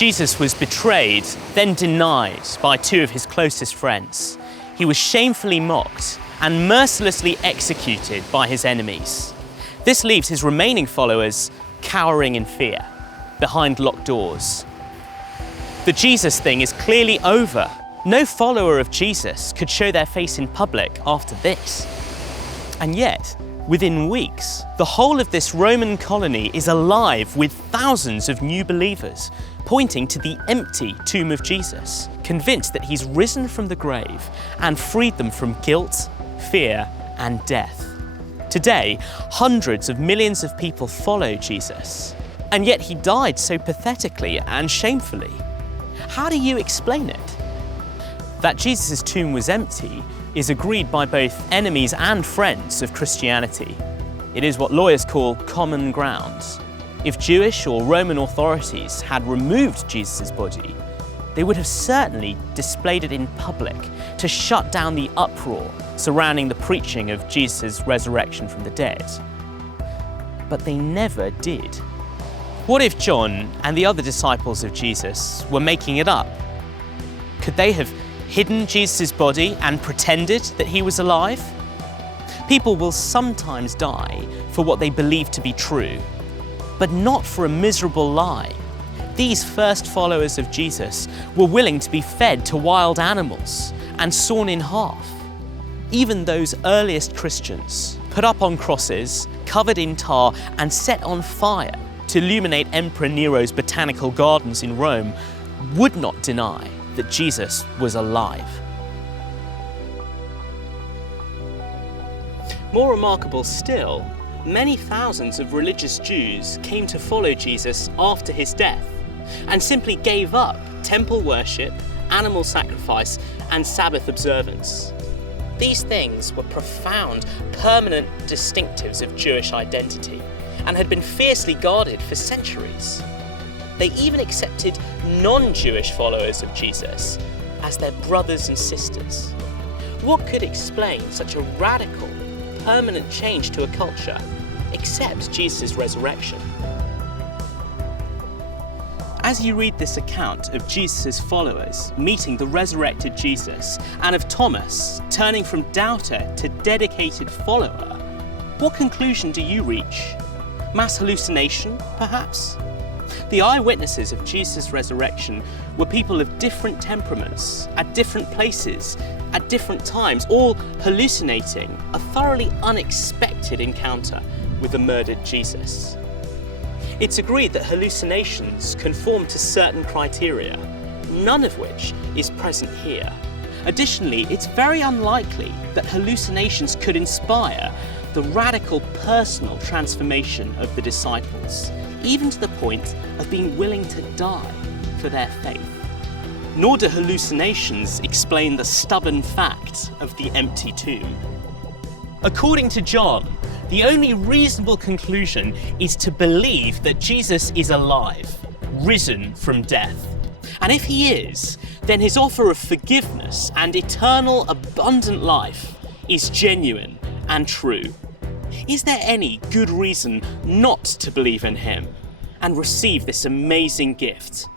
Jesus was betrayed, then denied by two of his closest friends. He was shamefully mocked and mercilessly executed by his enemies. This leaves his remaining followers cowering in fear, behind locked doors. The Jesus thing is clearly over. No follower of Jesus could show their face in public after this. And yet, within weeks, the whole of this Roman colony is alive with thousands of new believers, pointing to the empty tomb of Jesus, convinced that he's risen from the grave and freed them from guilt, fear, and death. Today, hundreds of millions of people follow Jesus, and yet he died so pathetically and shamefully. How do you explain it? That Jesus' tomb was empty is agreed by both enemies and friends of Christianity. It is what lawyers call common ground. If Jewish or Roman authorities had removed Jesus' body, they would have certainly displayed it in public to shut down the uproar surrounding the preaching of Jesus' resurrection from the dead. But they never did. What if John and the other disciples of Jesus were making it up? Could they have hidden Jesus' body and pretended that he was alive? People will sometimes die for what they believe to be true, but not for a miserable lie. These first followers of Jesus were willing to be fed to wild animals and sawn in half. Even those earliest Christians, put up on crosses, covered in tar, and set on fire to illuminate Emperor Nero's botanical gardens in Rome, would not deny that Jesus was alive. More remarkable still, many thousands of religious Jews came to follow Jesus after his death and simply gave up temple worship, animal sacrifice, and Sabbath observance. These things were profound, permanent distinctives of Jewish identity and had been fiercely guarded for centuries. They even accepted non-Jewish followers of Jesus as their brothers and sisters. What could explain such a radical, permanent change to a culture except Jesus' resurrection? As you read this account of Jesus' followers meeting the resurrected Jesus and of Thomas turning from doubter to dedicated follower, what conclusion do you reach? Mass hallucination, perhaps? The eyewitnesses of Jesus' resurrection were people of different temperaments, at different places, at different times, all hallucinating a thoroughly unexpected encounter with the murdered Jesus. It's agreed that hallucinations conform to certain criteria, none of which is present here. Additionally, it's very unlikely that hallucinations could inspire the radical personal transformation of the disciples, even to the point of being willing to die for their faith. Nor do hallucinations explain the stubborn fact of the empty tomb. According to John, the only reasonable conclusion is to believe that Jesus is alive, risen from death. And if he is, then his offer of forgiveness and eternal abundant life is genuine and true. Is there any good reason not to believe in him and receive this amazing gift?